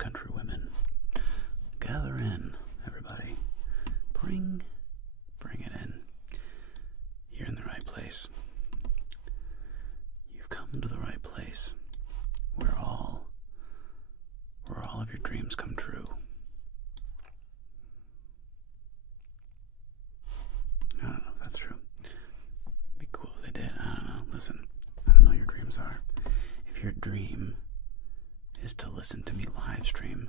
country women. Gather in, everybody. Bring it in. You're in the right place. You've come to the right place where all of your dreams come true. I don't know if that's true. It'd be cool if they did. I don't know. Listen, I don't know what your dreams are. If your dream is to listen to me live stream,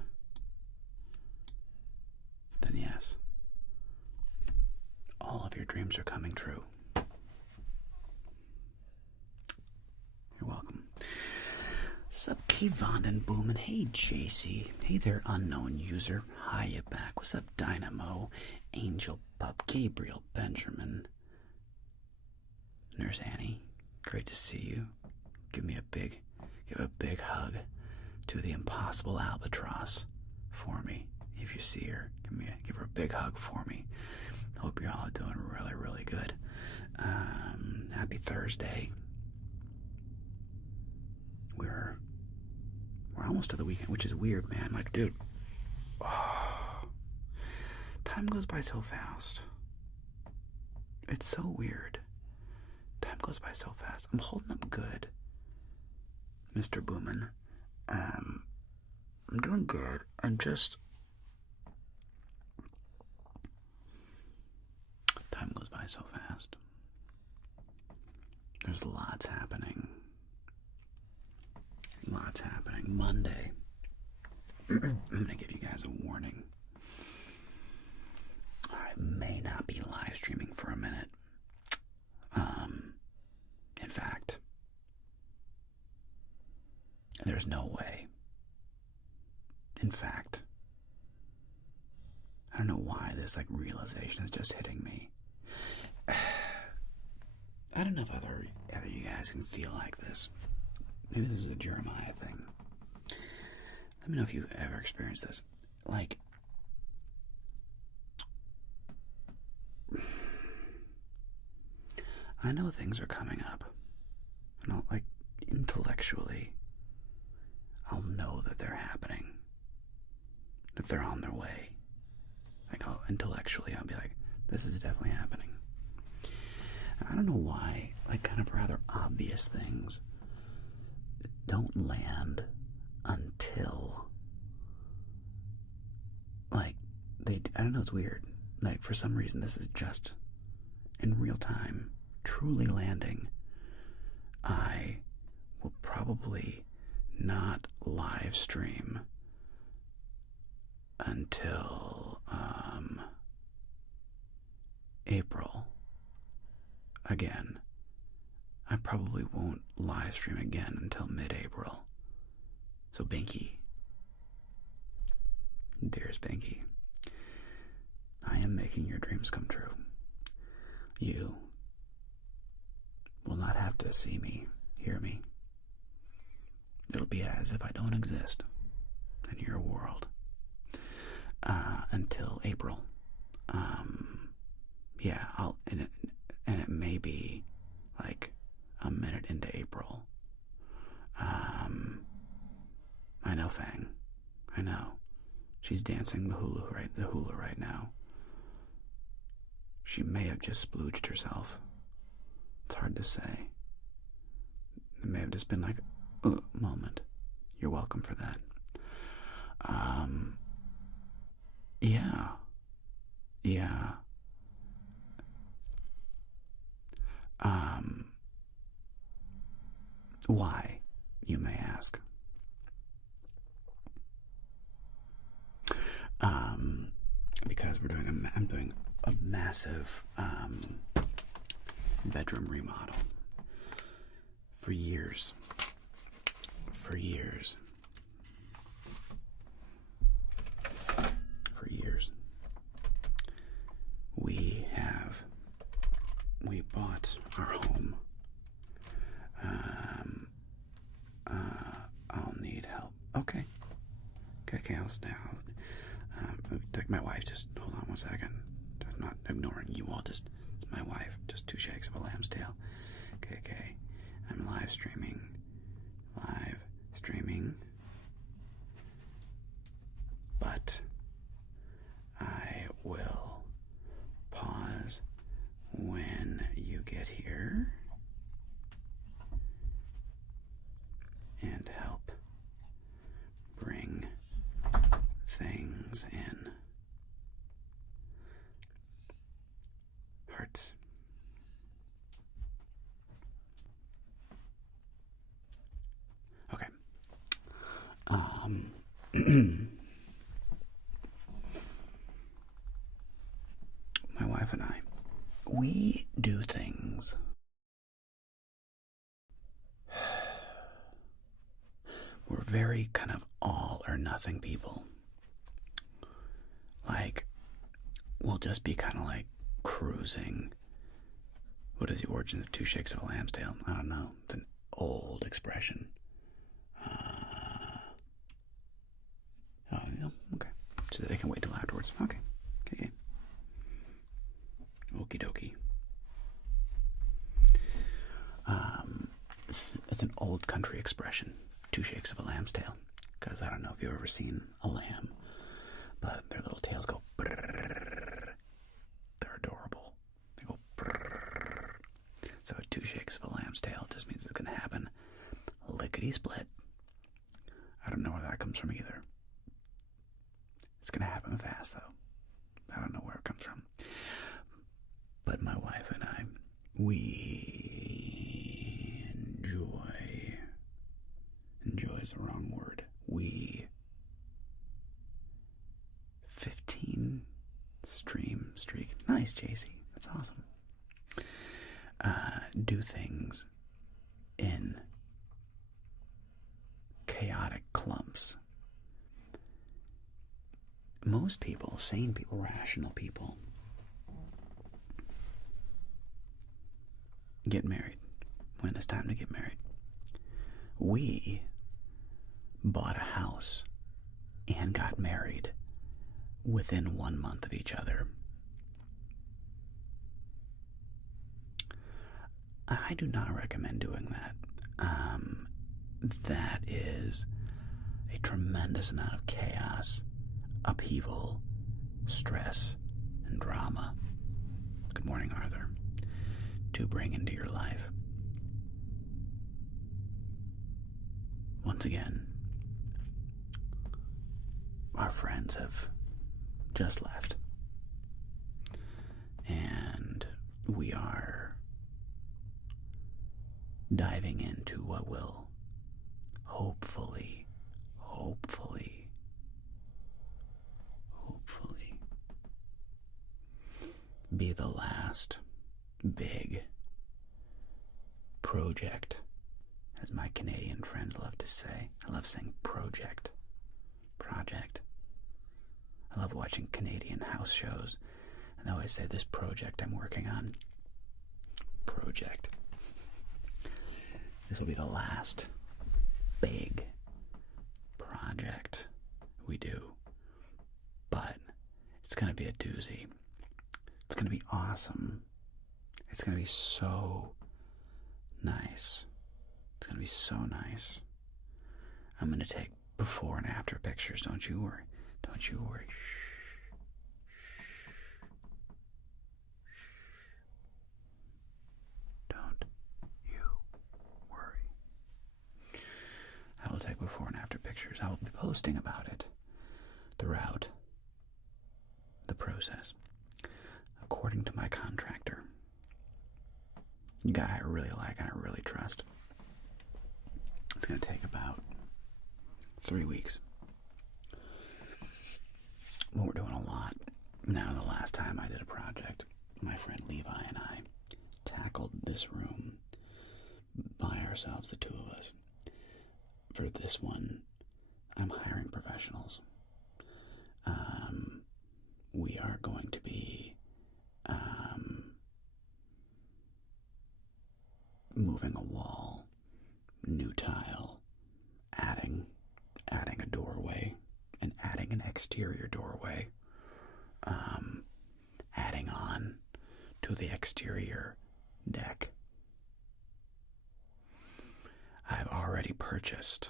then yes, all of your dreams are coming true. You're welcome. Sup, Kevon and Boomin. Hey, JC. Hey there, unknown user. Hi, you back. What's up, Dynamo? Angel Pup, Gabriel Benjamin. Nurse Annie. Great to see you. Give a big hug to the impossible albatross for me. If you see her, give her a big hug for me. Hope you're all doing really, really good. Happy Thursday. We're almost to the weekend, which is weird, man. Like, dude, time goes by so fast. It's so weird. Time goes by so fast. I'm holding up good, Mr. Boomin. I'm doing good. Time goes by so fast. There's lots happening. Monday. I'm gonna give you guys a warning. I may not be live streaming for a minute. In fact, there's no way. In fact, I don't know why this realization is just hitting me. I don't know if other you guys can feel like this. Maybe this is a Jeremiah thing. Let me know if you've ever experienced this. I know things are coming up. And I'll, intellectually, I'll know that they're happening. That they're on their way. Intellectually, I'll be like, this is definitely happening. And I don't know why, kind of rather obvious things don't land until, I don't know, it's weird. For some reason, this is just in real time, truly landing. I will probably not live stream until April again. I probably won't live stream again until mid-April. So Binky, dearest Binky, I am making your dreams come true. You will not have to see me, hear me. It'll be as if I don't exist in your world until April. Yeah, and it may be a minute into April. I know, Fang. I know. She's dancing the hula right now. She may have just splooged herself. It's hard to say. It may have just been a moment. You're welcome for that. Yeah. Why, you may ask? Because I'm doing a massive bedroom remodel. For years. We bought our home. I'll need help. Okay, I'll stay out. My wife, just hold on one second. I'm not ignoring you all, it's my wife. Just two shakes of a lamb's tail. Okay. I'm live streaming. things in. Hearts. Okay. My wife and I, we do things. We're very kind of all or nothing people. Like, we'll just be kind of like cruising. What is the origin of two shakes of a lamb's tail? I don't know. It's an old expression. Okay. So that I can wait till afterwards. Okay. Okie dokie. It's an old country expression. Two shakes of a lamb's tail. Because I don't know if you've ever seen a lamb, but their little tails go brrrr. They're adorable. They go brrrr. So two shakes of a lamb's tail just means it's going to happen lickety-split. I don't know where that comes from either. It's going to happen fast, though. I don't know where it comes from. But my wife and I, we enjoy is the wrong word. 15 stream streak. Nice, JC. That's awesome. Do things in chaotic clumps. Most people, sane people, rational people, get married when it's time to get married. We bought a house and got married within 1 month of each other. I do not recommend doing that. That is a tremendous amount of chaos, upheaval, stress, and drama. Good morning, Arthur. To bring into your life. Once again, our friends have just left. And we are diving into what will hopefully be the last big project, as my Canadian friends love to say. I love saying project. I love watching Canadian house shows, and they always say, this project I'm working on. Project. This will be the last big project we do. But it's going to be a doozy. It's going to be awesome. It's going to be so nice. It's going to be so nice. I'm going to take before and after pictures. Don't you worry. Don't you worry. Shh. Don't you worry. I will take before and after pictures. I will be posting about it throughout the process. According to my contractor, a guy I really like and I really trust, it's going to take about 3 weeks. Well, we're doing a lot. Now, the last time I did a project, my friend Levi and I tackled this room by ourselves, the two of us. For this one, I'm hiring professionals. We are going to be moving a wall, new tile, adding a doorway, and adding an exterior doorway, adding on to the exterior deck. I've already purchased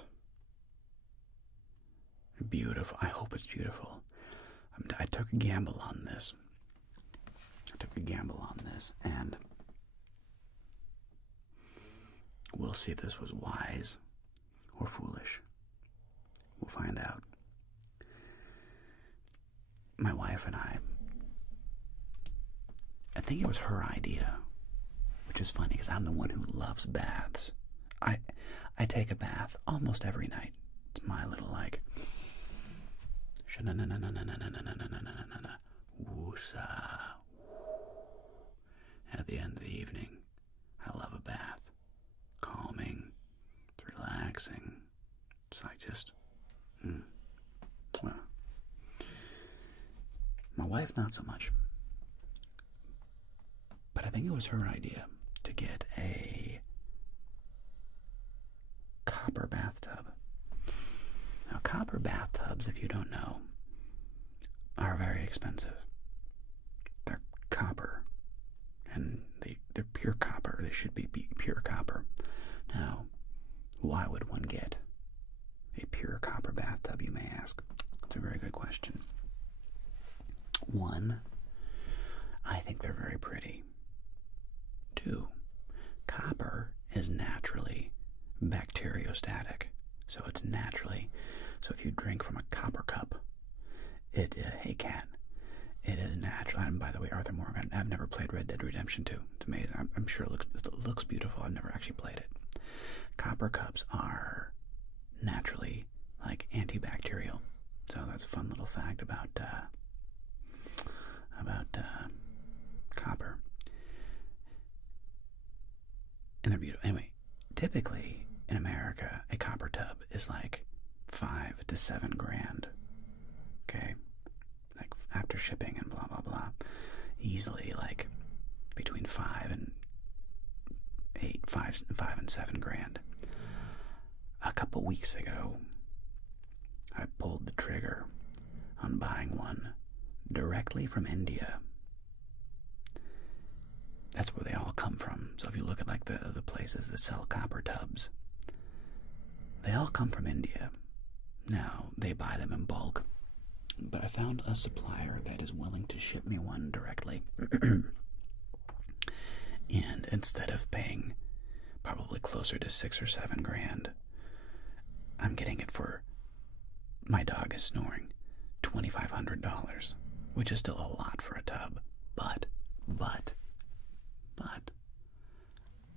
beautiful, I hope it's beautiful. I took a gamble on this. And we'll see if this was wise or foolish. We'll find out. my wife and I think it was her idea, which is funny because I'm the one who loves baths. I take a bath almost every night. It's my little like woosah. At the end of the evening, I love a bath. Calming, it's relaxing. It's like just, well, my wife not so much. But I think it was her idea to get a copper bathtub. Now, copper bathtubs, if you don't know, are very expensive. They're copper, and they're pure copper. They should be pure copper. Now, why would one get a pure copper bathtub, you may ask? That's a very good question. One, I think they're very pretty. Two, copper is naturally bacteriostatic. So it's naturally, so if you drink from a copper cup, it is natural. And by the way, Arthur Morgan, I've never played Red Dead Redemption 2. It's amazing. I'm sure it looks beautiful. I've never actually played it. Copper cups are naturally like antibacterial. So that's a fun little fact about copper. And they're beautiful. Anyway, typically in America, a copper tub is like $5 to $7 grand. Okay, like after shipping and blah blah blah, easily like between $5 and $7 grand. A couple weeks ago, I pulled the trigger on buying one directly from India. That's where they all come from. So if you look at like the places that sell copper tubs, they all come from India. Now, they buy them in bulk, but I found a supplier that is willing to ship me one directly. And instead of paying probably closer to $6 or $7 grand, I'm getting it for, my dog is snoring, $2,500, which is still a lot for a tub. But,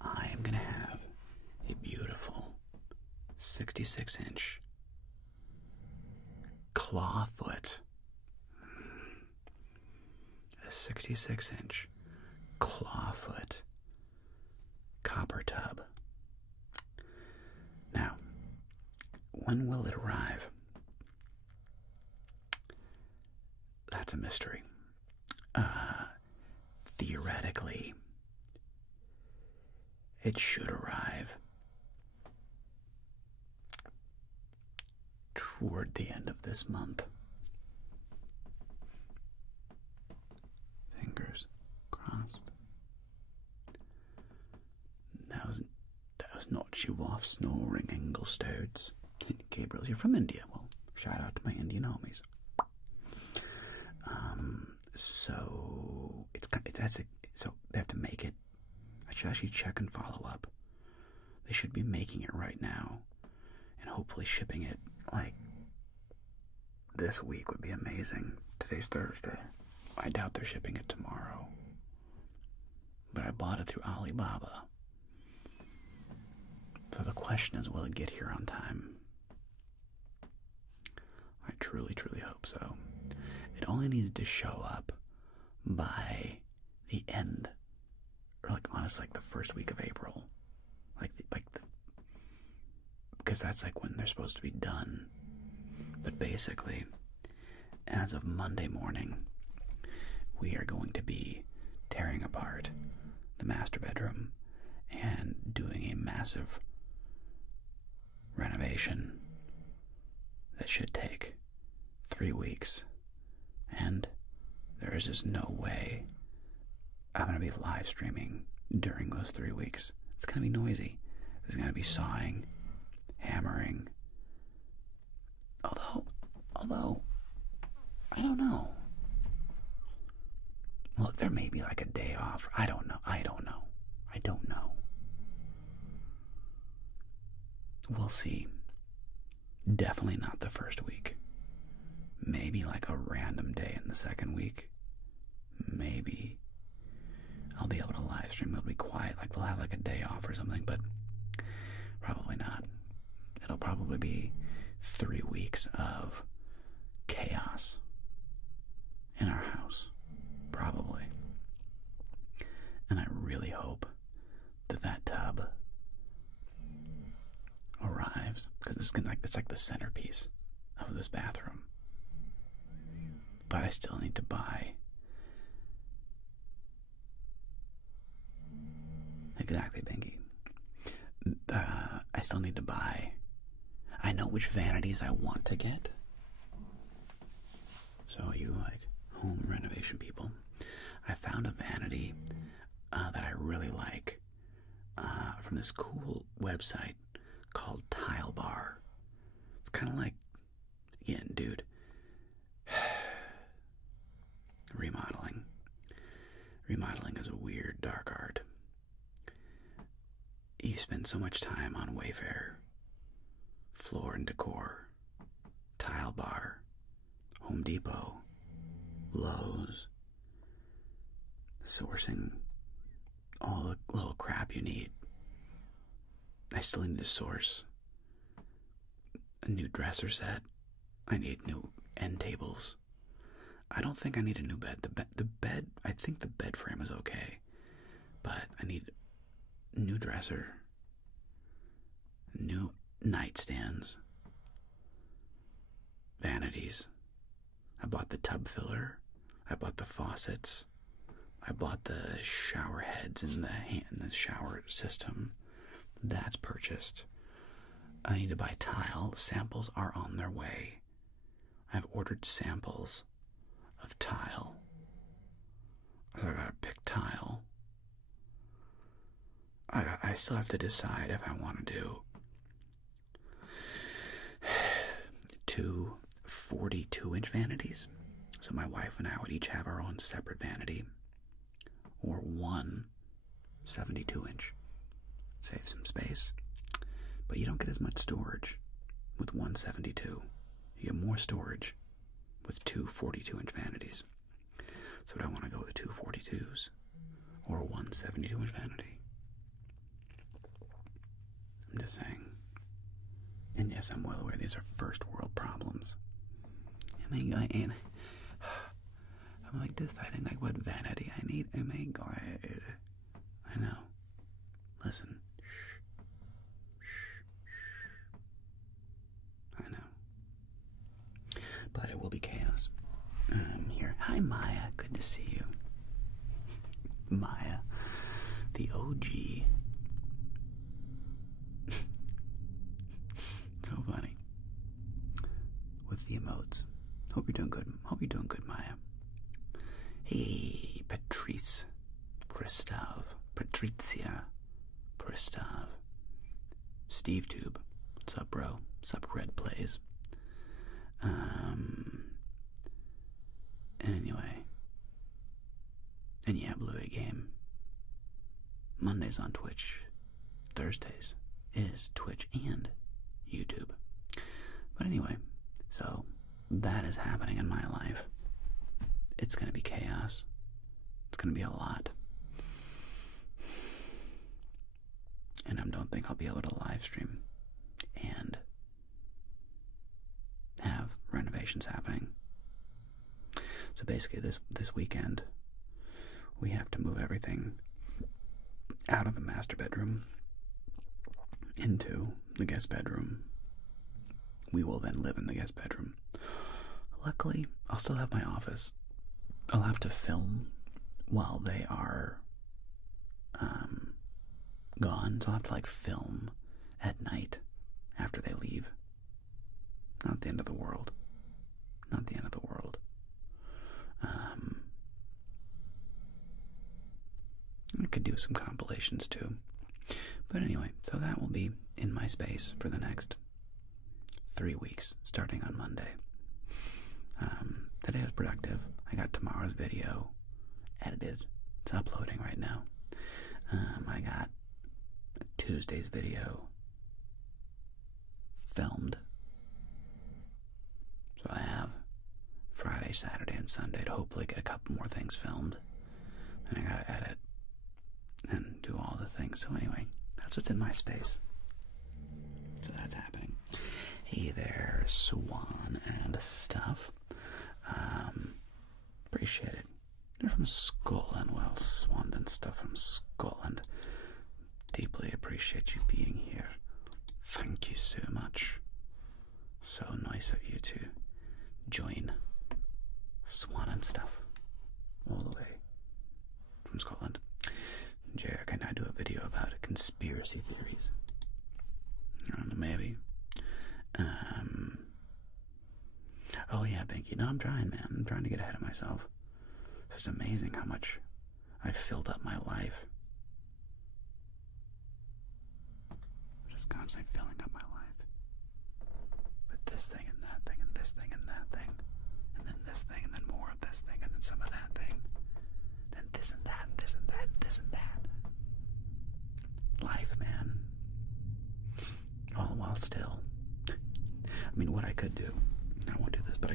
I am going to have a beautiful 66-inch clawfoot. A 66-inch clawfoot copper tub. Now, when will it arrive? That's a mystery. Theoretically, it should arrive toward the end of this month. Fingers crossed. That was not you off snoring, Inglestodes. Gabriel, you're from India. Well, shout out to my Indian homies. So so they have to make it. I should actually check and follow up. They should be making it right now, and hopefully shipping it like this week would be amazing. Today's Thursday. I doubt they're shipping it tomorrow, but I bought it through Alibaba. So the question is, will it get here on time? I truly, truly hope so. It only needs to show up by the end, or like honestly, like the first week of April, because that's like when they're supposed to be done. But basically, as of Monday morning, we are going to be tearing apart the master bedroom and doing a massive renovation that should take 3 weeks. And there is just no way I'm going to be live streaming during those 3 weeks. It's going to be noisy. There's going to be sawing, hammering. Although, I don't know. Look, there may be like a day off. I don't know. We'll see. Definitely not the first week. Maybe like a random day in the second week, maybe I'll be able to live stream. It'll be quiet, like they'll have like a day off or something, but probably not. It'll probably be 3 weeks of chaos in our house, probably. And I really hope that tub arrives, because it's like the centerpiece of this bathroom. But I still need to buy exactly, Binky. I still need to buy. I know which vanities I want to get. So you like home renovation people, I found a vanity that I really like from this cool website called Tile Bar. It's kind of like, again, dude, remodeling. Remodeling is a weird, dark art. You spend so much time on Wayfair, Floor and Decor, Tile Bar, Home Depot, Lowe's, sourcing all the little crap you need. I still need to source a new dresser set. I need new end tables. I don't think I need a new bed. The bed, I think the bed frame is okay, but I need a new dresser, new nightstands, vanities. I bought the tub filler. I bought the faucets. I bought the shower heads in the shower system. That's purchased. I need to buy tile. Samples are on their way. I've ordered samples of tile. So I gotta pick tile. I still have to decide if I want to do 2 42-inch vanities. So my wife and I would each have our own separate vanity, or 1 72-inch. Save some space. But you don't get as much storage with 1 72. You get more storage with 2 42-inch vanities. So would I want to go with 2 42s or 1 72-inch vanity? I'm just saying. And yes, I'm well aware these are first world problems. I mean, I'm like deciding like what vanity I need. Oh my God. I know. Listen. I know. But it will be chaos. Here. Hi, Maya. Good to see you. Maya. The OG. So funny. With the emotes. Hope you're doing good. Hope you're doing good, Maya. Hey, Patrice. Patricia. Pristav. Steve Tube. What's up, bro? What's up, Red Plays? Anyway. And yeah, Bluey Game. Mondays on Twitch. Thursdays is Twitch and YouTube. But anyway, so that is happening in my life. It's going to be chaos. It's going to be a lot. And I don't think I'll be able to live stream and have renovations happening. So basically this weekend we have to move everything out of the master bedroom into the guest bedroom. We will then live in the guest bedroom. Luckily, I'll still have my office. I'll have to film while they are gone, so I'll have to like film at night after they leave. Not the end of the world. Not the end of the world. I could do some compilations too. But anyway, so that will be in my space for the next 3 weeks, starting on Monday. Today was productive. I got tomorrow's video edited. It's uploading right now. I got Tuesday's video filmed. So I have Friday, Saturday, and Sunday to hopefully get a couple more things filmed. And I gotta edit and do all the things. So anyway, that's what's in my space. So that's happening. Hey there, Swan and stuff. Appreciate it. You're from Scotland. Well, Swan and stuff from Scotland. Deeply appreciate you being here. Thank you so much. So nice of you to join Swan and stuff all the way from Scotland. Jarek and I do a video about conspiracy theories. I don't know, maybe. Oh yeah, Binky. No, I'm trying, man. I'm trying to get ahead of myself. It's amazing how much I've filled up my life. Just constantly filling up my life with this thing and that thing and this thing and that thing, and then this thing and then more of this thing and then some of that thing, then this and that and this and that and this and that. Life, man. All while still. I mean, what I could do, I won't do this, but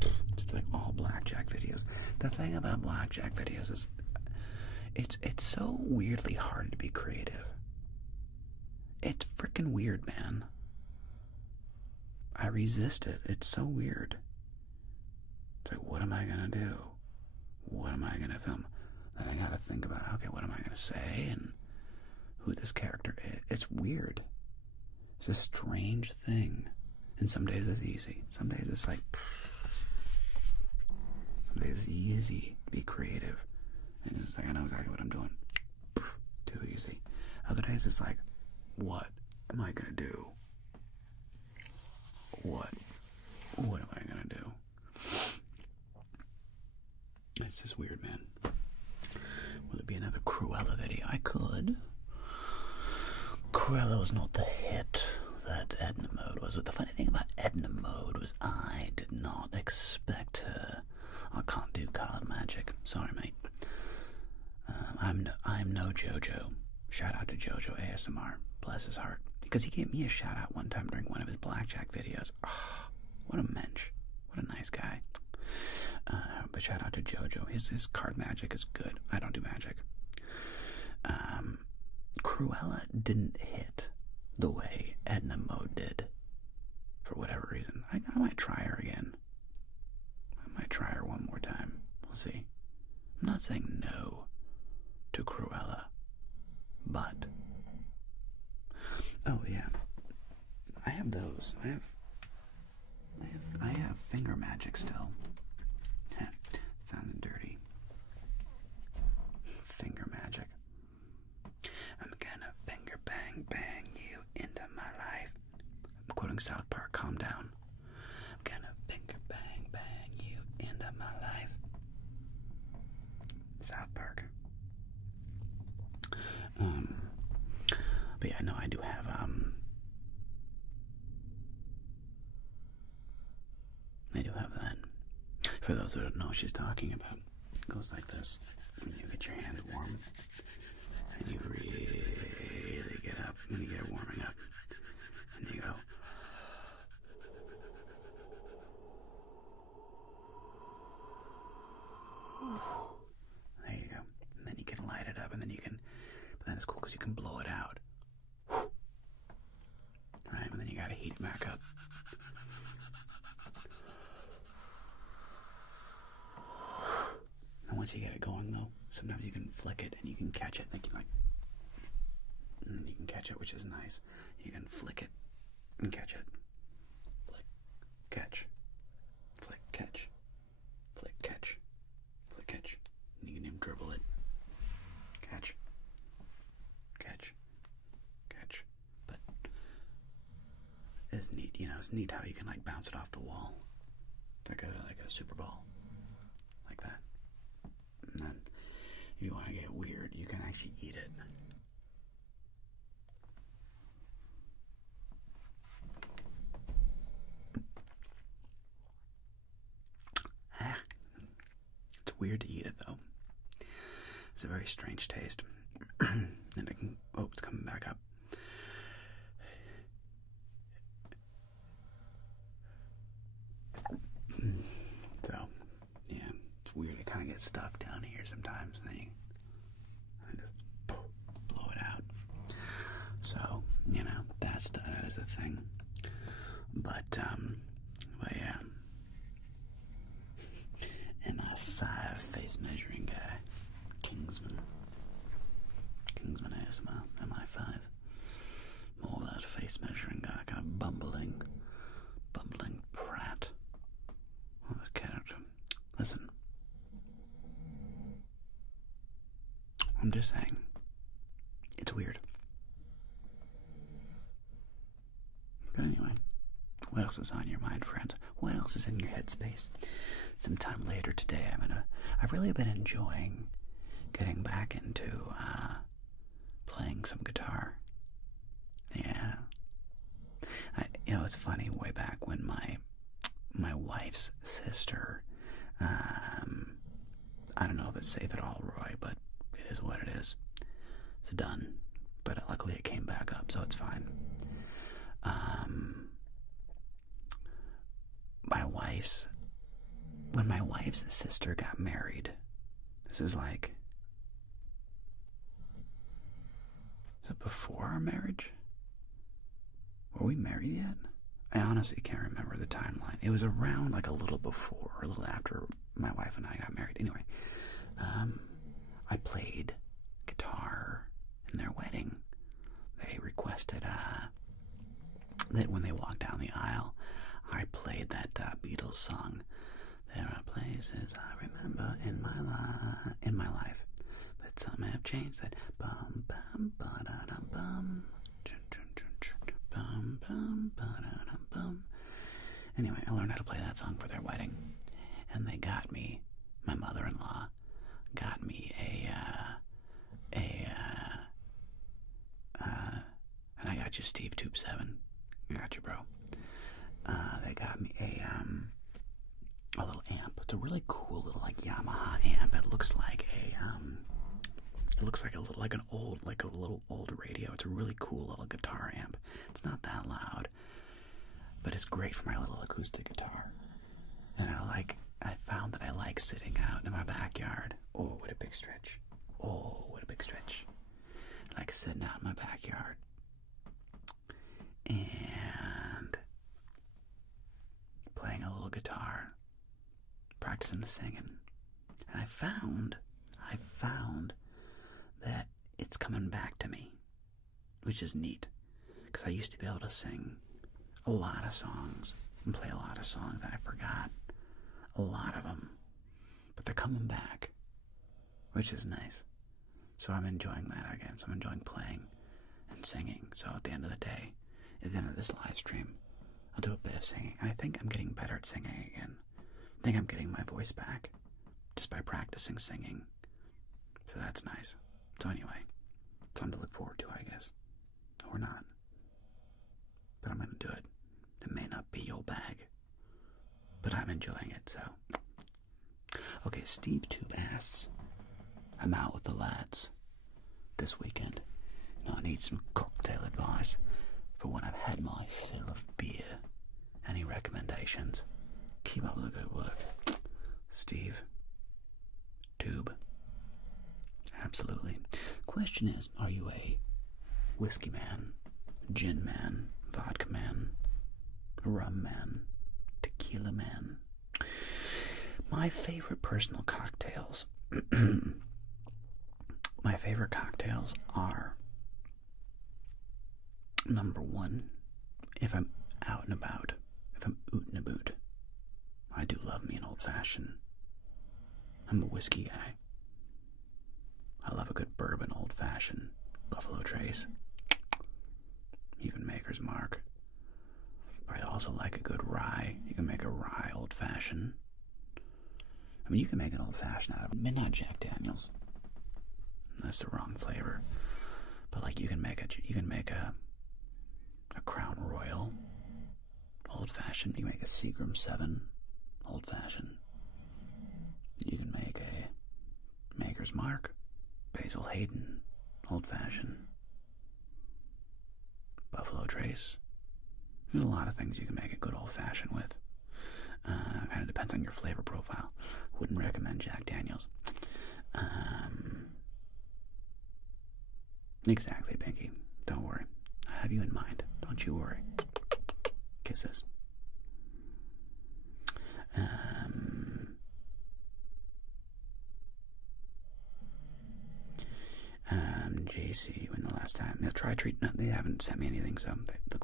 just like all blackjack videos. The thing about blackjack videos is it's so weirdly hard to be creative. It's freaking weird, man. I resist it. It's so weird. It's like, what am I gonna do? What am I gonna film? Then I gotta think about, okay, what am I gonna say and who this character is. It's weird. It's a strange thing. And some days it's easy. Some days it's like, some days it's easy to be creative. And it's like, I know exactly what I'm doing. Too easy. Other days it's like, what am I gonna do? What am I gonna do? It's just weird, man. Will it be another Cruella video? I could. Cruella was not the hit that Edna Mode was. But the funny thing about Edna Mode was I did not expect her. I can't do card magic. Sorry, mate. I'm no JoJo. Shout out to JoJo ASMR. Bless his heart. Because he gave me a shout out one time during one of his blackjack videos. Oh, what a mensch. What a nice guy. But shout out to JoJo. His card magic is good. I don't do magic. Cruella didn't hit the way Edna Mode did. For whatever reason. I might try her again. I might try her one more time. We'll see. I'm not saying no to Cruella. But oh yeah. I have those. I have finger magic still. Sounds dirty. Finger magic. I'm gonna finger bang bang you into my life. I'm quoting South Park, calm down. I'm gonna finger bang bang you into my life. South Park. But yeah, no, I do have that. For those that don't know what she's talking about, it goes like this. When you get your hand warm, and you really get up, when you get it warming up, and you go, there you go. And then you can light it up, and then you can, but then it's cool because you can blow it out. Right, and then you gotta heat it back up. And once you get it going, though, sometimes you can flick it and you can catch it. And you can catch it, which is nice. You can flick it and catch it. Flick, catch, flick, catch, flick, catch, flick, catch. And you can even dribble it. Catch, catch, catch. But it's neat, you know. It's neat how you can like bounce it off the wall, like a Super Ball, like that. And then, if you want to get weird, you can actually eat it. It's weird to eat it, though. It's a very strange taste. And it can, oh, it's coming back up. get stuck down here sometimes, and then you just blow it out. So, that is a thing. But yeah. MI5 face measuring guy. Kingsman ASMR, MI5. More of that face measuring guy, kind of bumbling prat of a character. Listen, I'm just saying, it's weird. But anyway, what else is on your mind, friends? What else is in your headspace? Sometime later today, I've really been enjoying getting back into playing some guitar. Yeah. It's funny, way back when my wife's sister, I don't know if it's safe at all, Roy, but it is what it is. It's done. But luckily it came back up, so it's fine. When my wife's sister got married, this is like, is it before our marriage? Were we married yet? I honestly can't remember the timeline. It was around like a little before, or a little after my wife and I got married. Anyway, I played guitar in their wedding. They requested that when they walked down the aisle, I played that Beatles song. There are places I remember in my life, but some have changed. That bum bum ba da dum bum, chun chun chun chun, bum bum ba da dum bum. Anyway, I learned how to play that song for their wedding, and they got me. My mother-in-law got me and I got you Steve Tube 7. I got you, bro. They got me a little amp. It's a really cool little like Yamaha amp. It looks like a little old radio. It's a really cool little guitar amp. It's not that loud, but it's great for my little acoustic guitar. And I found that I like sitting out in my backyard. Oh, what a big stretch. Oh, what a big stretch. I like sitting out in my backyard and playing a little guitar, practicing singing. And I found that it's coming back to me, which is neat, because I used to be able to sing a lot of songs and play a lot of songs that I forgot, a lot of them, but they're coming back, which is nice. So I'm enjoying that again. So I'm enjoying playing and singing. So at the end of the day, at the end of this live stream, I'll do a bit of singing. And I think I'm getting better at singing again. I think I'm getting my voice back just by practicing singing. So that's nice. So anyway, something to look forward to, I guess. Or not. But I'm going to do it. It may not be your bag, but I'm enjoying it, so. Okay, Steve Tube asks, I'm out with the lads this weekend, and I need some cocktail advice for when I've had my fill of beer. Any recommendations? Keep up the good work. Steve Tube. Absolutely. Question is, are you a whiskey man, gin man, vodka man, rum man, tequila man? My favorite personal cocktails are, number one, if I'm out and about, if I'm oot and about, I do love me an old-fashioned. I'm a whiskey guy. I love a good bourbon old-fashioned, Buffalo Trace, even Maker's Mark. But I also like a good rye. You can make a rye old-fashioned. I mean, you can make an old-fashioned out of Midnight Jack Daniels. That's the wrong flavor. But like you can make a Crown Royal old-fashioned. You can make a Seagram 7 old-fashioned. You can make a Maker's Mark, Basil Hayden old-fashioned, Buffalo Trace. There's a lot of things you can make a good old-fashioned with. Kind of depends on your flavor profile. Wouldn't recommend Jack Daniels. Exactly, Pinky. Don't worry. I have you in mind. Don't you worry. Kisses. JC, when the last time? Try treat. No, they haven't sent me anything, so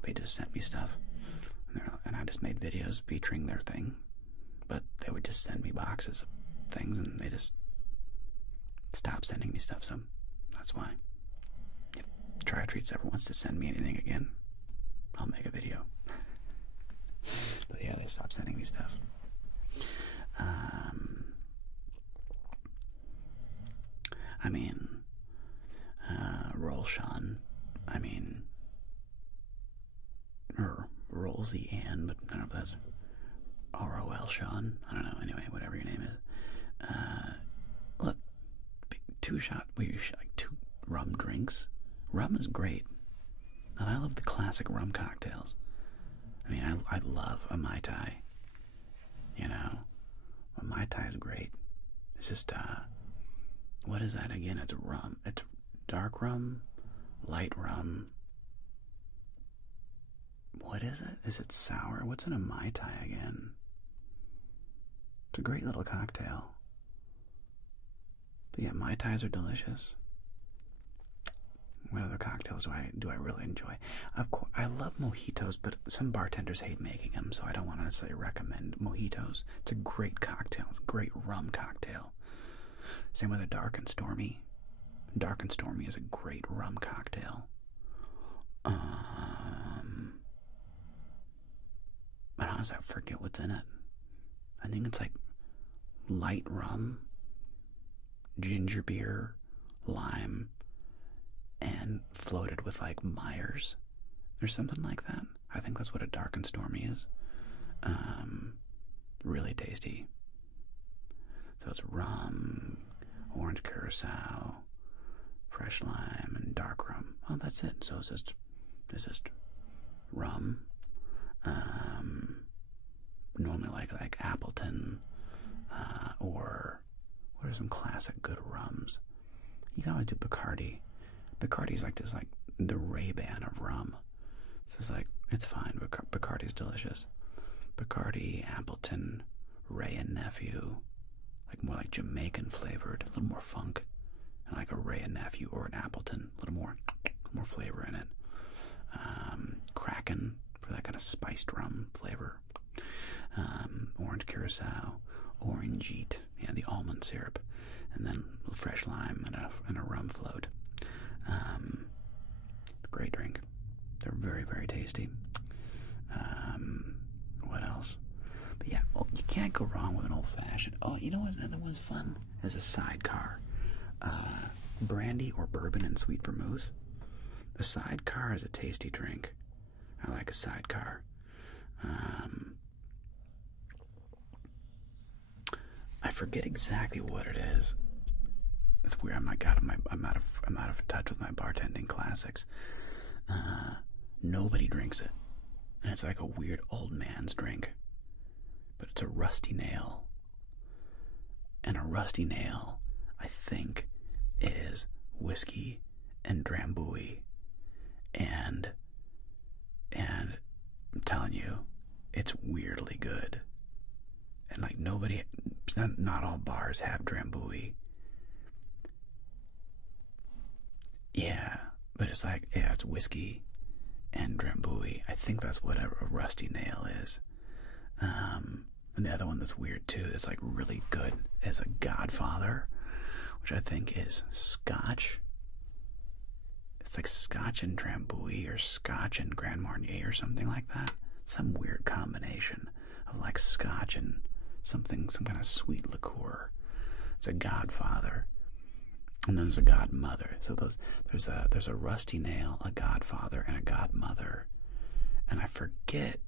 they just sent me stuff. And I just made videos featuring their thing. But they would just send me boxes of things, and they just stopped sending me stuff, so that's why. If Try Treats ever wants to send me anything again, I'll make a video. But yeah, they stopped sending me stuff. I mean, Rolshan, or Rolsey Ann, but I don't know if that's ROL Sean. I don't know. Anyway, whatever your name is. Look, 2-shot. Like 2 rum drinks. Rum is great. And I love the classic rum cocktails. I mean, I love a Mai Tai. You know, a Mai Tai is great. It's just, what is that again? It's rum. It's dark rum, light rum. What is it? Is it sour? What's in a Mai Tai again? It's a great little cocktail. But yeah, Mai Tais are delicious. What other cocktails do I really enjoy? Of course, I love mojitos, but some bartenders hate making them, so I don't want to necessarily recommend mojitos. It's a great cocktail. It's a great rum cocktail. Same with a Dark and Stormy. Dark and Stormy is a great rum cocktail. But honestly, I forget what's in it. I think it's like light rum, ginger beer, lime, and floated with like Myers or something like that. I think that's what a Dark and Stormy is. Really tasty. So it's rum, orange curacao, fresh lime, and dark rum. Oh, that's it. So it's just rum. Normally like Appleton, or what are some classic good rums? You can always do Bacardi. Bacardi's like just like the Ray-Ban of rum. This is like, it's fine. Bacardi's delicious. Bacardi, Appleton, Ray and Nephew, like more like Jamaican flavored, a little more funk, and like a Ray and Nephew or an Appleton, a little more flavor in it. Kraken for that kind of spiced rum flavor. Orange curacao, orangite, yeah, the almond syrup, and then fresh lime and a rum float. Great drink. They're very, very tasty. What else? But yeah, you can't go wrong with an old-fashioned. Oh, you know what? Another one's fun is a sidecar. Brandy or bourbon and sweet vermouth. A sidecar is a tasty drink. I like a sidecar. I forget exactly what it is. It's weird. I'm out of touch with my bartending classics. Nobody drinks it, and it's like a weird old man's drink. But it's a rusty nail, and a rusty nail, I think, is whiskey and drambuie, and I'm telling you, it's weirdly good. And like not all bars have drambuie. Yeah, but it's like, yeah, it's whiskey and drambuie. I think that's what a rusty nail is. And the other one that's weird too, that's like really good, is a Godfather, which I think is Scotch. It's like Scotch and drambuie or Scotch and Grand Marnier or something like that. Some weird combination of like Scotch and some kind of sweet liqueur. It's a Godfather. And then there's a Godmother. So there's a rusty nail, a Godfather, and a Godmother. And I forget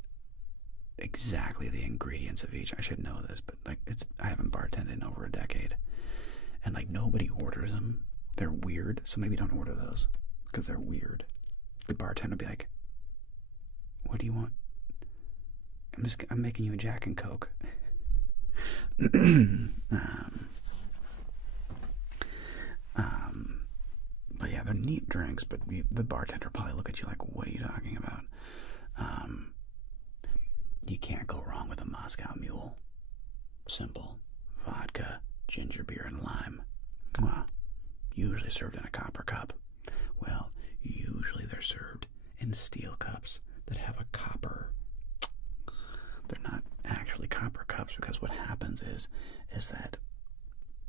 exactly the ingredients of each. I should know this, but like I haven't bartended in over a decade. And like nobody orders them. They're weird, so maybe don't order those because they're weird. The bartender will be like, "What do you want?" I'm making you a Jack and Coke. But yeah, they're neat drinks, but the bartender probably look at you like, what are you talking about? You can't go wrong with a Moscow Mule. Simple. Vodka, ginger beer, and lime. Well, usually served in a copper cup. Well, usually they're served in steel cups that have a copper. They're not actually copper cups, because what happens is that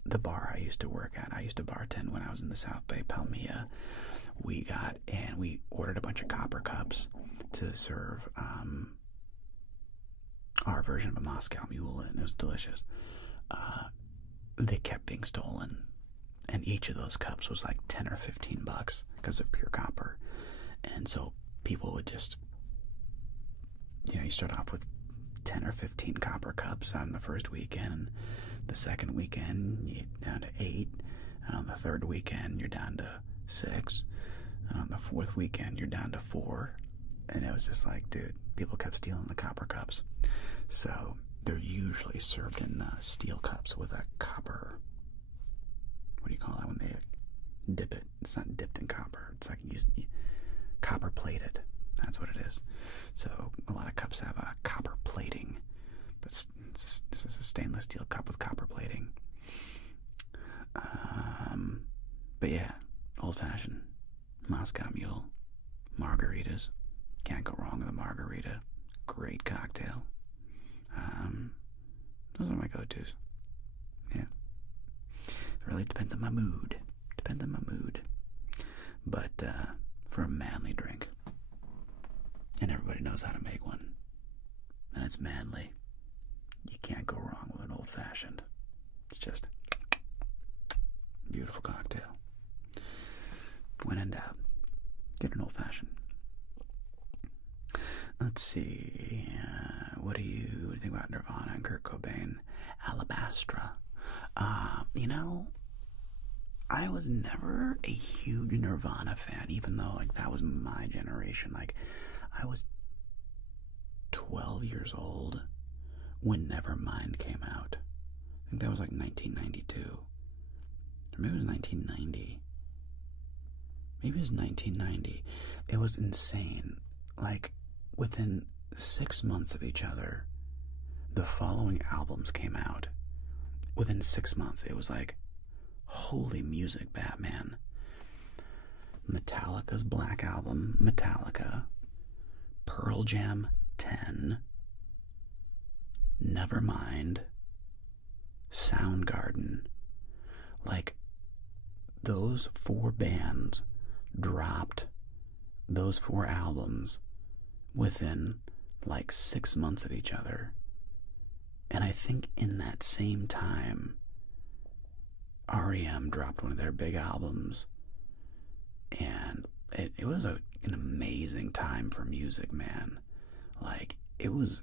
the bar I used to work at, I used to bartend when I was in the South Bay, Palmilla. We ordered a bunch of copper cups to serve our version of a Moscow Mule, and it was delicious. They kept being stolen, and each of those cups was like $10 or $15 because of pure copper. And so people would just, you start off with 10 or 15 copper cups on the first weekend. The second weekend, you're down to 8. And on the third weekend, you're down to 6. And on the fourth weekend, you're down to 4. And it was just like, dude, people kept stealing the copper cups. So they're usually served in steel cups with a copper. What do you call that when they dip it? It's not dipped in copper. It's like copper plated. That's what it is. So a lot of cups have a copper plating. But this is a stainless steel cup with copper plating. But yeah, old-fashioned Moscow Mule, margaritas. Can't go wrong with a margarita. Great cocktail. Those are my go-tos. Yeah. It really depends on my mood. But for a manly drink, and everybody knows how to make one, and it's manly, you can't go wrong with an old-fashioned. It's just beautiful cocktail. When in doubt, get an old-fashioned. Let's see. What do you think about Nirvana and Kurt Cobain? Alabastra. I was never a huge Nirvana fan, even though that was my generation. I was 12 years old when Nevermind came out. I think that was 1992. Or maybe it was 1990. Maybe it was 1990. It was insane. Within 6 months of each other, the following albums came out. Within 6 months, it was holy music, Batman. Metallica's Black Album, Metallica. Pearl Jam, 10. Nevermind. Soundgarden. Those 4 bands dropped those 4 albums within 6 months of each other. And I think in that same time, R.E.M. dropped one of their big albums, and it was an amazing time for music, man. It was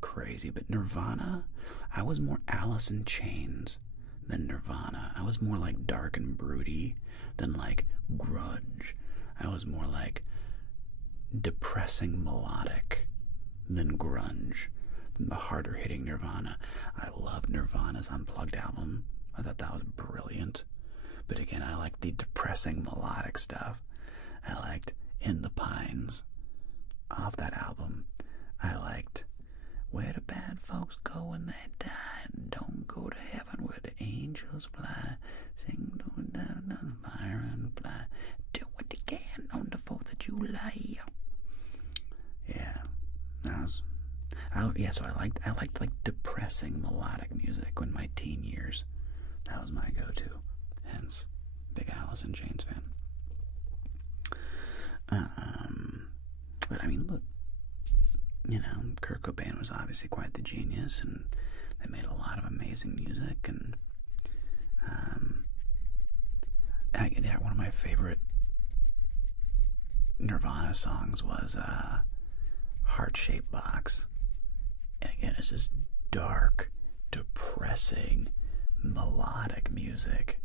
crazy. But Nirvana, I was more Alice in Chains than Nirvana. I was more dark and broody than grunge. I was more depressing melodic than grunge, than the harder hitting Nirvana. I loved Nirvana's Unplugged album. I thought that was brilliant. But again, I liked the depressing melodic stuff. I liked In the Pines off that album. I liked Where the Bad Folks Go When They Die. Don't go to heaven where the angels fly. Sing down the fire and fly. Do what you can on the 4th of July. Yeah, so I liked depressing melodic music in my teen years. That was my go-to. Hence, big Alice in Chains fan. But look, Kurt Cobain was obviously quite the genius, and they made a lot of amazing music. And one of my favorite Nirvana songs was Heart-Shaped Box. And again, it's just dark, depressing, melodic music.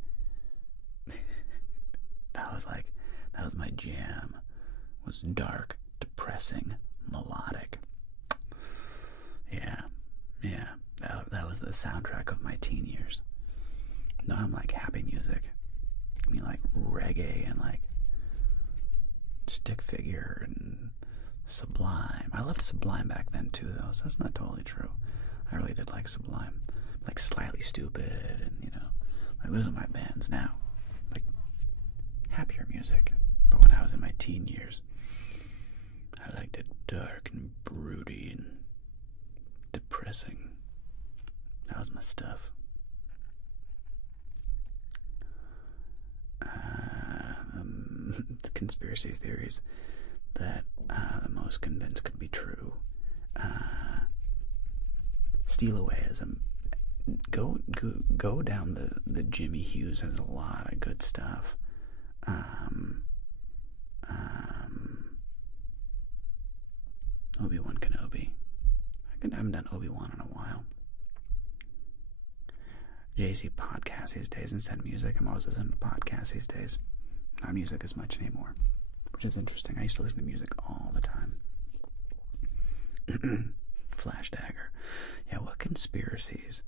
That was my jam. Was dark, depressing, melodic. Yeah. That was the soundtrack of my teen years. No, I'm like happy music. I mean, like reggae and like Stick Figure and Sublime. I loved Sublime back then too, though, so that's not totally true. I really did like Sublime. Like Slightly Stupid and, you know, like those are my bands now. Like happier music. But when I was in my teen years, I liked it dark and broody and depressing. That was my stuff. The conspiracy theories that the most convinced could be true. Steal away as a go down the Jimmy Hughes has a lot of good stuff. Obi-Wan Kenobi. I haven't done Obi-Wan in a while. JC podcasts these days instead of music. I'm always listening to podcasts these days. Not music as much anymore, which is interesting. I used to listen to music all the time. Flash dagger. Yeah, what conspiracies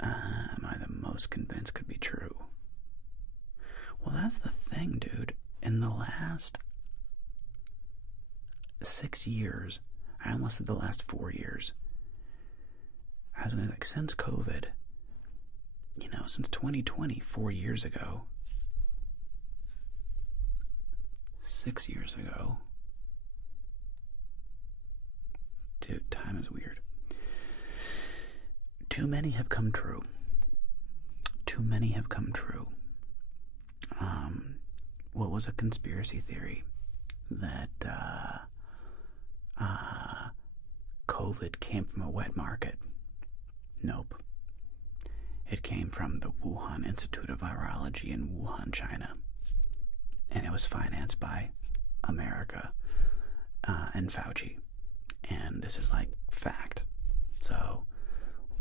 am I the most convinced could be true? Well, that's the thing, dude. In the last 6 years, I almost said the last 4 years, I was like, since COVID, you know, since 2020, 4 years ago, 6 years ago, dude, time is weird. Too many have come true. Too many have come true. What was a conspiracy theory? That COVID came from a wet market. Nope. It came from the Wuhan Institute of Virology in Wuhan, China. And it was financed by America and Fauci. And this is like fact. So,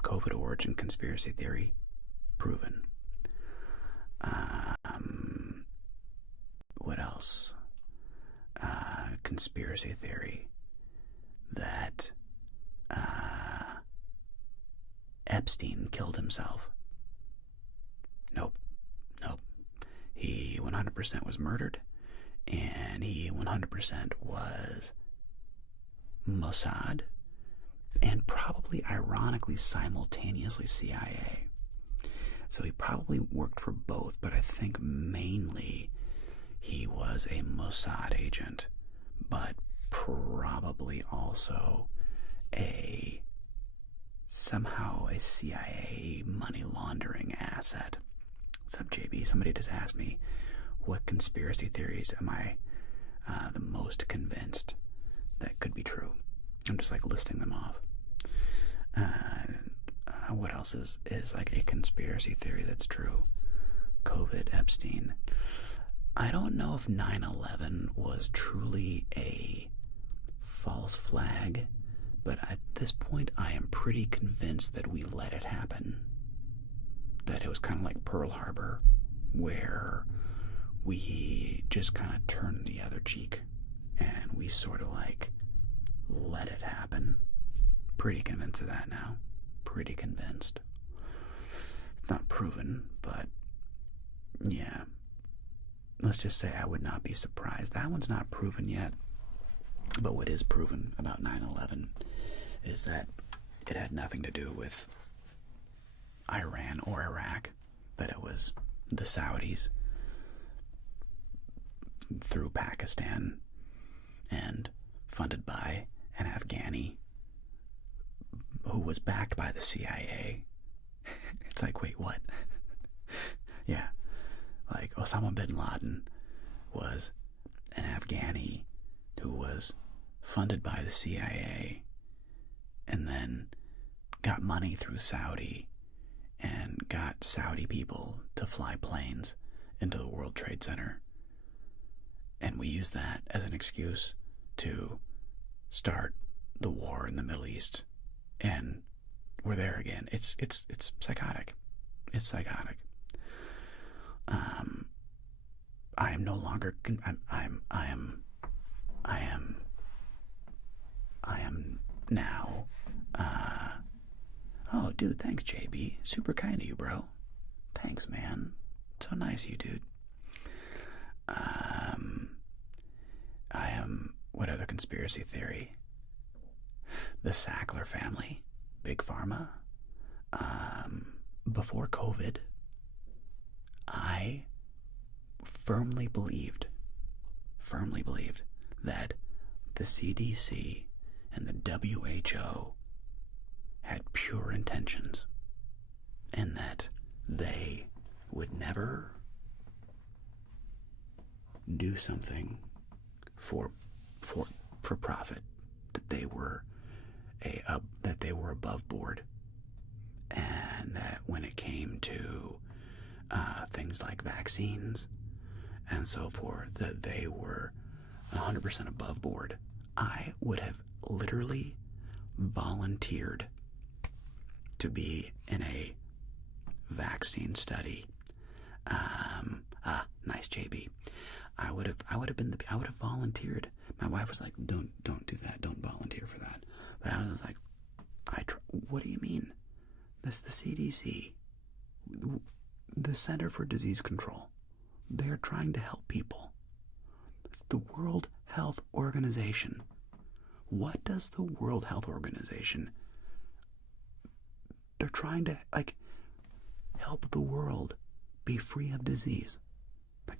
COVID origin conspiracy theory proven. What else? Conspiracy theory that Epstein killed himself. Nope. He 100% was murdered, and he 100% was Mossad, and probably, ironically, simultaneously CIA. So he probably worked for both, but I think mainly he was a Mossad agent, but probably also somehow a CIA money laundering asset. What's up, JB? Somebody just asked me, what conspiracy theories am I the most convinced that could be true? I'm just like listing them off. What else is like a conspiracy theory that's true? COVID, Epstein. I don't know if 9/11 was truly a false flag, but at this point I am pretty convinced that we let it happen. That it was kind of like Pearl Harbor, where we just kind of turned the other cheek and we sort of like let it happen. Pretty convinced of that now. Pretty convinced. It's not proven, but yeah. Let's just say I would not be surprised. That one's not proven yet. But what is proven about 9/11 is that it had nothing to do with Iran or Iraq, that it was the Saudis through Pakistan and funded by an Afghani who was backed by the CIA. It's like, wait, what? Yeah. Like, Osama bin Laden was an Afghani who was funded by the CIA and then got money through Saudi and got Saudi people to fly planes into the World Trade Center. And we use that as an excuse to start the war in the Middle East. And we're there again. It's psychotic. It's psychotic. I am no longer. I am now Oh, dude, thanks, JB. Super kind of you, bro. Thanks, man. So nice of you, dude. What other conspiracy theory? The Sackler family, Big Pharma. Before COVID, I firmly believed that the CDC and the WHO had pure intentions and that they would never do something for profit, that they were above board, and that when it came to things like vaccines and so forth, that they were 100% above board. I would have literally volunteered to be in a vaccine study. Nice, JB. I would have volunteered. My wife was like, don't do that. Don't volunteer for that. But I was like, what do you mean? That's the CDC, the Center for Disease Control. They are trying to help people. It's the World Health Organization. What does the World Health Organization? They're trying to help the world be free of disease.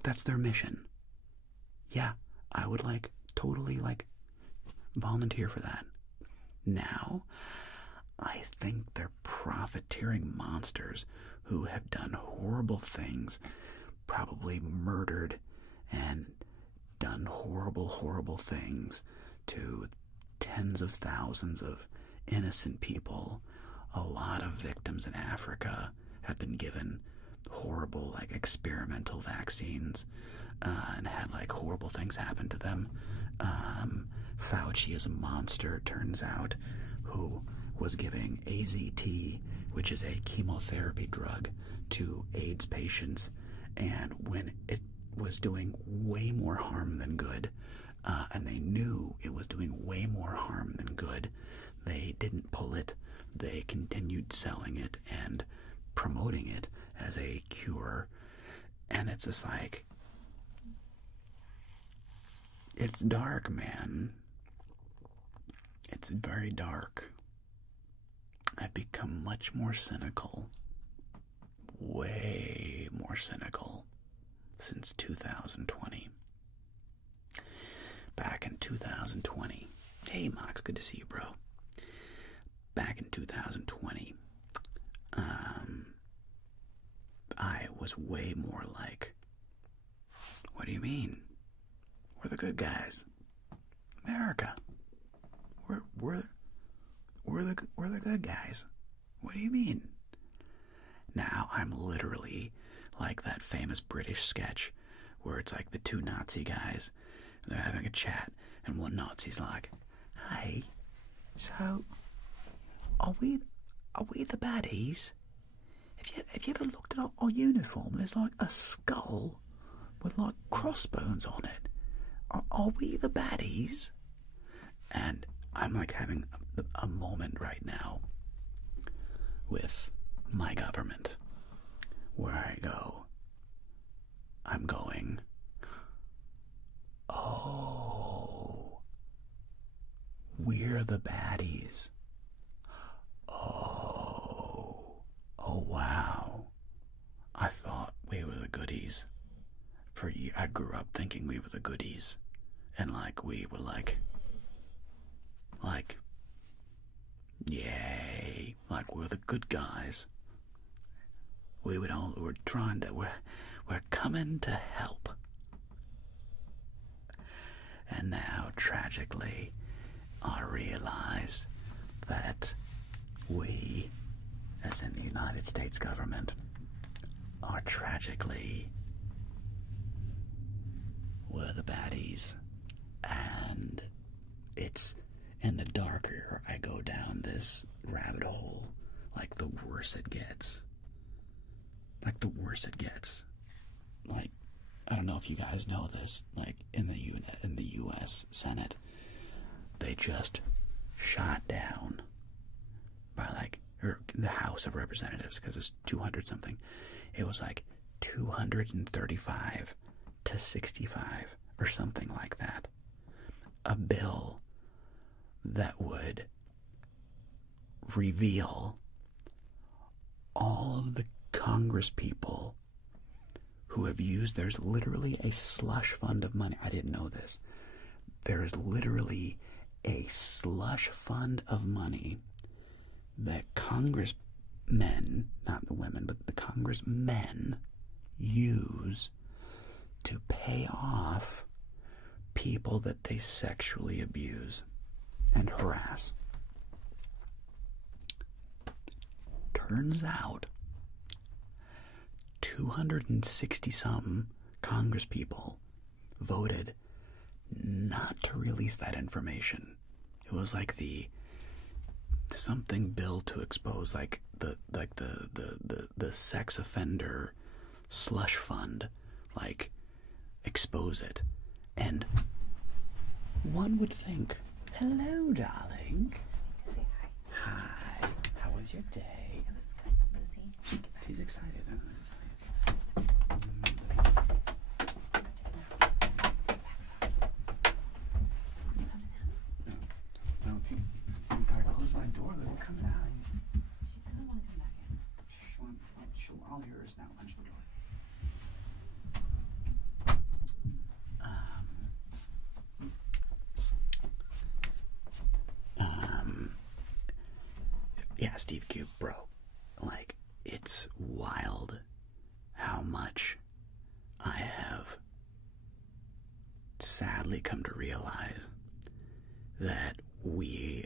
That's their mission. Yeah, I would totally volunteer for that. Now, I think they're profiteering monsters who have done horrible things, probably murdered and done horrible things to tens of thousands of innocent people. A lot of victims in Africa have been given horrible experimental vaccines and had horrible things happen to them. Fauci is a monster, it turns out, who was giving AZT, which is a chemotherapy drug, to AIDS patients, and when it was doing way more harm than good, and they knew it was doing way more harm than good, they didn't pull it. They continued selling it and promoting it as a cure, and it's just it's dark, man. It's very dark. I've become much more cynical, way more cynical, since 2020. Back in 2020, hey Mox, good to see you, bro. Back in 2020, I was way more what do you mean? We're the good guys. America. We're the good guys. What do you mean? Now I'm literally like that famous British sketch where it's the two Nazi guys, they're having a chat, and one Nazi's like, "Hey, so are we the baddies? Have you ever looked at our uniform? There's a skull with crossbones on it. Are we the baddies?" And I'm having a moment right now with my government where I'm going, oh, we're the baddies. Oh wow. I thought we were the goodies. I grew up thinking we were the goodies. And we were yay, we're the good guys. We're coming to help. And now, tragically, I realize that we, as in the United States government, are we're the baddies. And it's in the darker I go down this rabbit hole, the worse it gets. The worse it gets. I don't know if you guys know this, in the U.S. Senate, they just shot down by or the House of Representatives, because it's 200 something. It was like 235 to 65 or something like that. A bill that would reveal all of the Congress people who have used, there's literally a slush fund of money. I didn't know this. There is literally a slush fund of money that congressmen, not the women, but the congressmen use to pay off people that they sexually abuse and harass. Turns out 260-some congresspeople voted not to release that information. It was like the something bill to expose the sex offender slush fund, like expose it. And one would think, hello, darling. Say hi. Hi. How was your day? It was good, Lucy. She's excited. I'm excited. No, if you gotta close my door, they'll come out. She doesn't want to come back in. I'll hear her snap punch the door. Yeah, Steve Cube, bro. Like, it's wild how much I have sadly come to realize that we're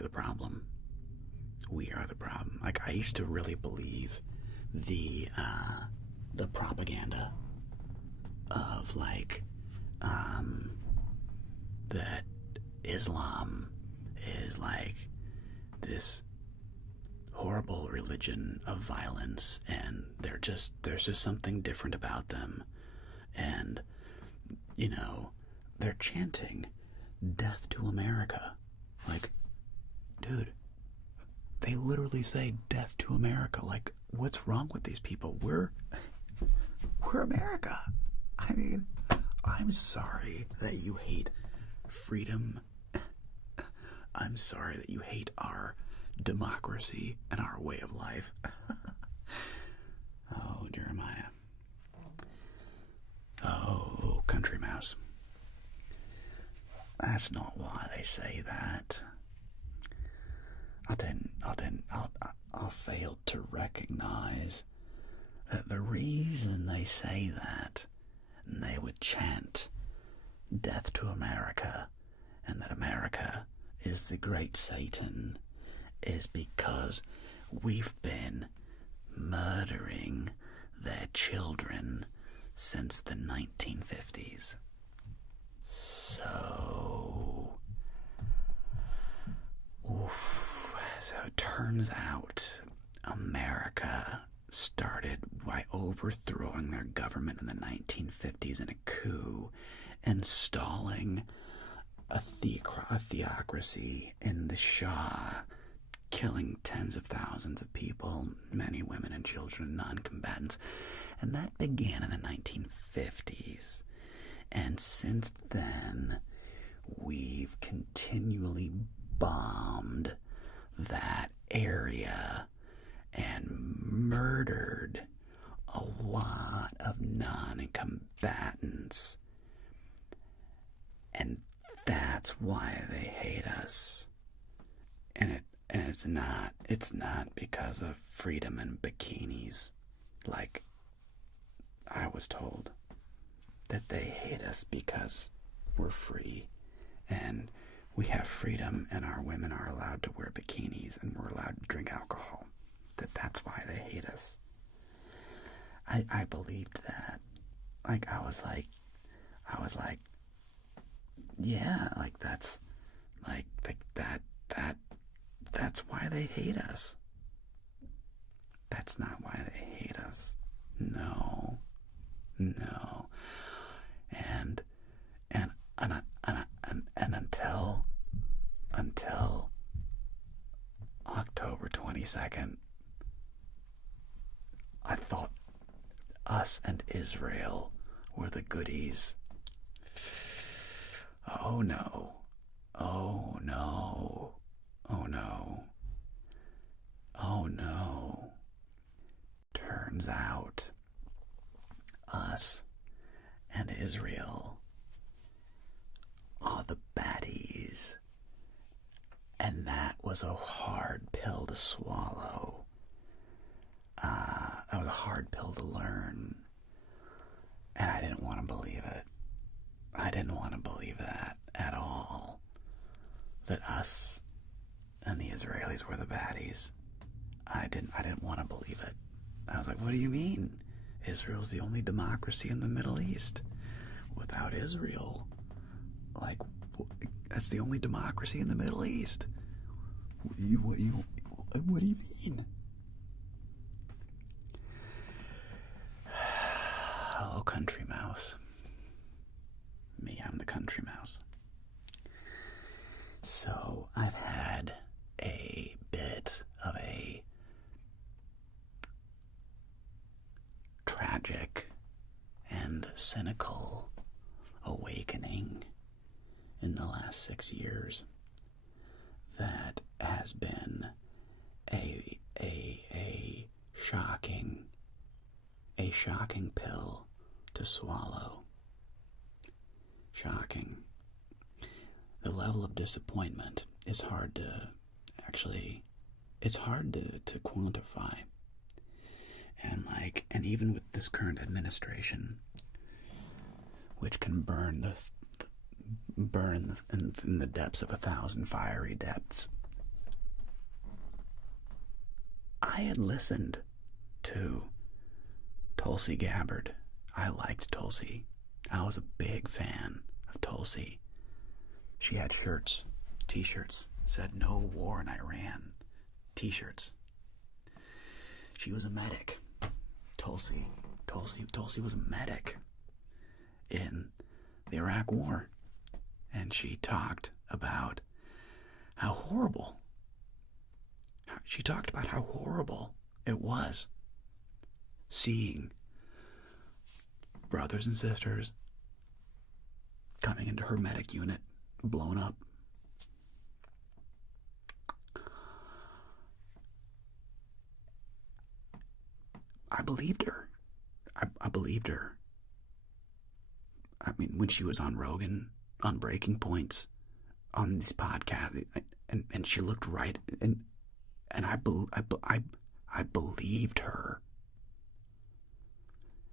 the problem. We are the problem. Like, I used to really believe the propaganda of that Islam is like this horrible religion of violence, and there's just something different about them, and they're chanting death to America. Like, dude, they literally say death to America. Like, what's wrong with these people? We're America. I mean, I'm sorry that you hate freedom. I'm sorry that you hate our democracy and our way of life. Oh, Jeremiah. Oh, country mouse. That's not why they say that. I'll fail to recognize that the reason they say that, and they would chant death to America, and that America is the great Satan, is because we've been murdering their children since the 1950s. So it turns out America started by overthrowing their government in the 1950s in a coup, installing a theocracy in the Shah, killing tens of thousands of people, many women and children, non-combatants. And that began in the 1950s. And since then, we've continually bombed that area and murdered a lot of non-combatants. And that's why they hate us. And it's not because of freedom and bikinis, like I was told. That they hate us because we're free and we have freedom and our women are allowed to wear bikinis and we're allowed to drink alcohol. That's why they hate us. I believed that. Like, I was like, yeah, like that's why they hate us. That's not why they hate us. No. And until October 28th, millisecond, I thought us and Israel were the goodies. Oh no. Oh no. Oh no. Oh no. Turns out us and Israel are the baddies. And that was a hard pill to swallow. That was a hard pill to learn. And I didn't want to believe it. I didn't want to believe that at all. That us and the Israelis were the baddies. I didn't want to believe it. I was like, what do you mean? Israel's the only democracy in the Middle East. Without Israel, like, that's the only democracy in the Middle East. What do you mean? Oh, country mouse. Me, I'm the country mouse. So, I've had a bit of a tragic and cynical awakening in the last 6 years that has been a shocking pill to swallow. Shocking. The level of disappointment is hard to quantify. And even with this current administration, which can burn in the depths of 1,000 fiery depths, I had listened to Tulsi Gabbard. I liked Tulsi. I was a big fan of Tulsi. She had shirts, t-shirts, said no war in Iran. T-shirts. She was a medic. Tulsi was a medic in the Iraq War. And she talked about how horrible it was seeing brothers and sisters coming into her medic unit blown up. I believed her. I believed her. I mean, when she was on Rogan, on Breaking Points, on these podcasts, and she looked right, and I believed her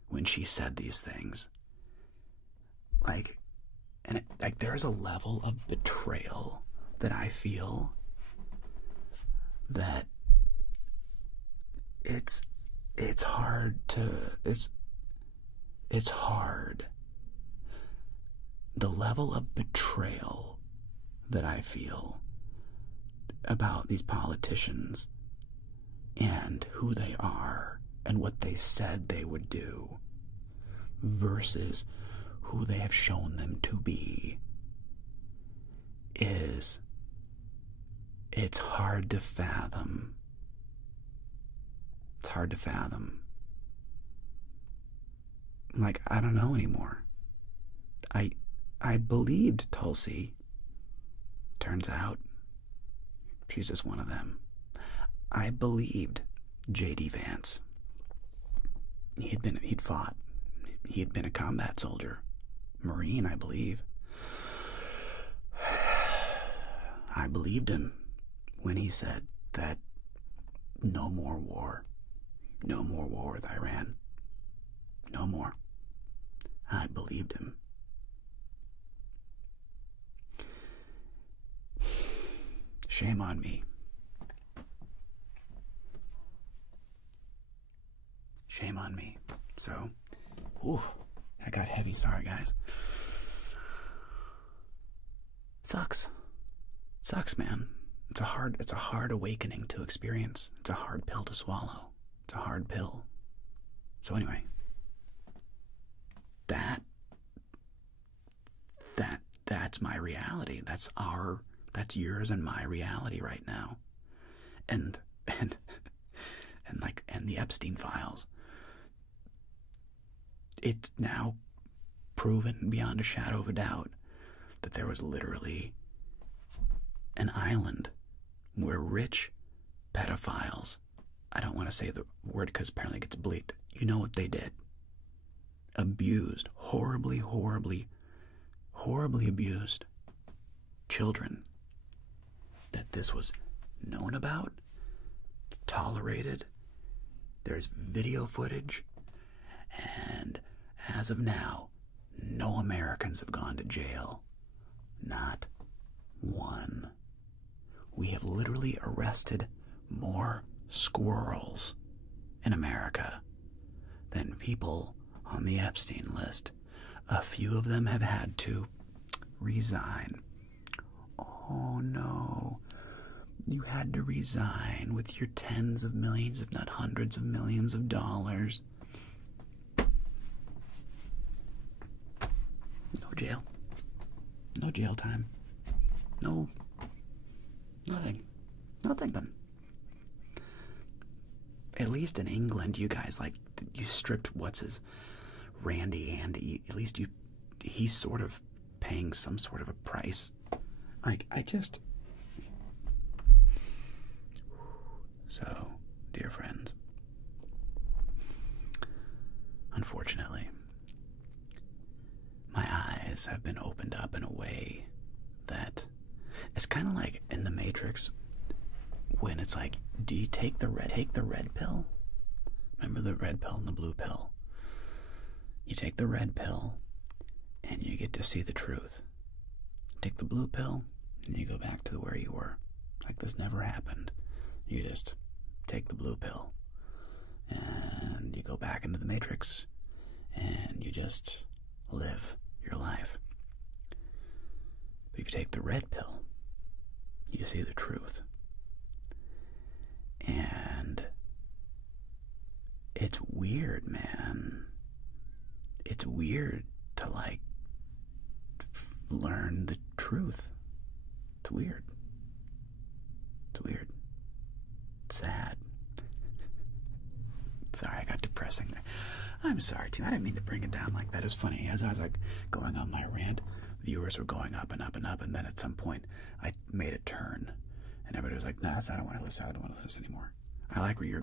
when she said these things. There's a level of betrayal that I feel that it's hard. The level of betrayal that I feel about these politicians and who they are and what they said they would do versus who they have shown them to be it's hard to fathom. It's hard to fathom. I don't know anymore. I believed Tulsi. Turns out she's just one of them. I believed J.D. Vance. He'd fought. He had been a combat soldier. Marine, I believe. I believed him when he said that no more war. No more war with Iran. No more. I believed him. Shame on me. Shame on me. So, that got heavy. Sorry, guys. Sucks, man. It's a hard awakening to experience. It's a hard pill to swallow. It's a hard pill. So anyway, that's my reality. That's yours and my reality right now. And and the Epstein files. It's now proven beyond a shadow of a doubt that there was literally an island where rich pedophiles, I don't want to say the word because apparently it gets bleeped. You know what they did? Abused, horribly abused children. That this was known about, tolerated. There's video footage, and as of now, no Americans have gone to jail. Not one. We have literally arrested more squirrels in America than people on the Epstein list. A few of them have had to resign. Oh no. You had to resign with your tens of millions, if not hundreds of millions of dollars. No jail. No jail time. No. Nothing. Nothing. At least in England, you guys, like, you stripped Randy Andy. At least he's sort of paying some sort of a price. Like, So, dear friends, unfortunately, my eyes have been opened up in a way that it's kind of like in the Matrix when it's like, do you take the red pill? Remember the red pill and the blue pill? You take the red pill and you get to see the truth. Take the blue pill and you go back to where you were. Like this never happened. You just take the blue pill and you go back into the Matrix and you just live your life. But if you take the red pill, you see the truth. And it's weird, man. It's weird to, like, learn the truth. It's weird. It's weird. It's sad. Sorry, I got depressing there. I'm sorry, team. I didn't mean to bring it down like that. It was funny. As I was, like, going on my rant, viewers were going up and up and up, and then at some point, I made a turn. And everybody was like, nah, I don't want to listen. I don't want to listen anymore. I like where you're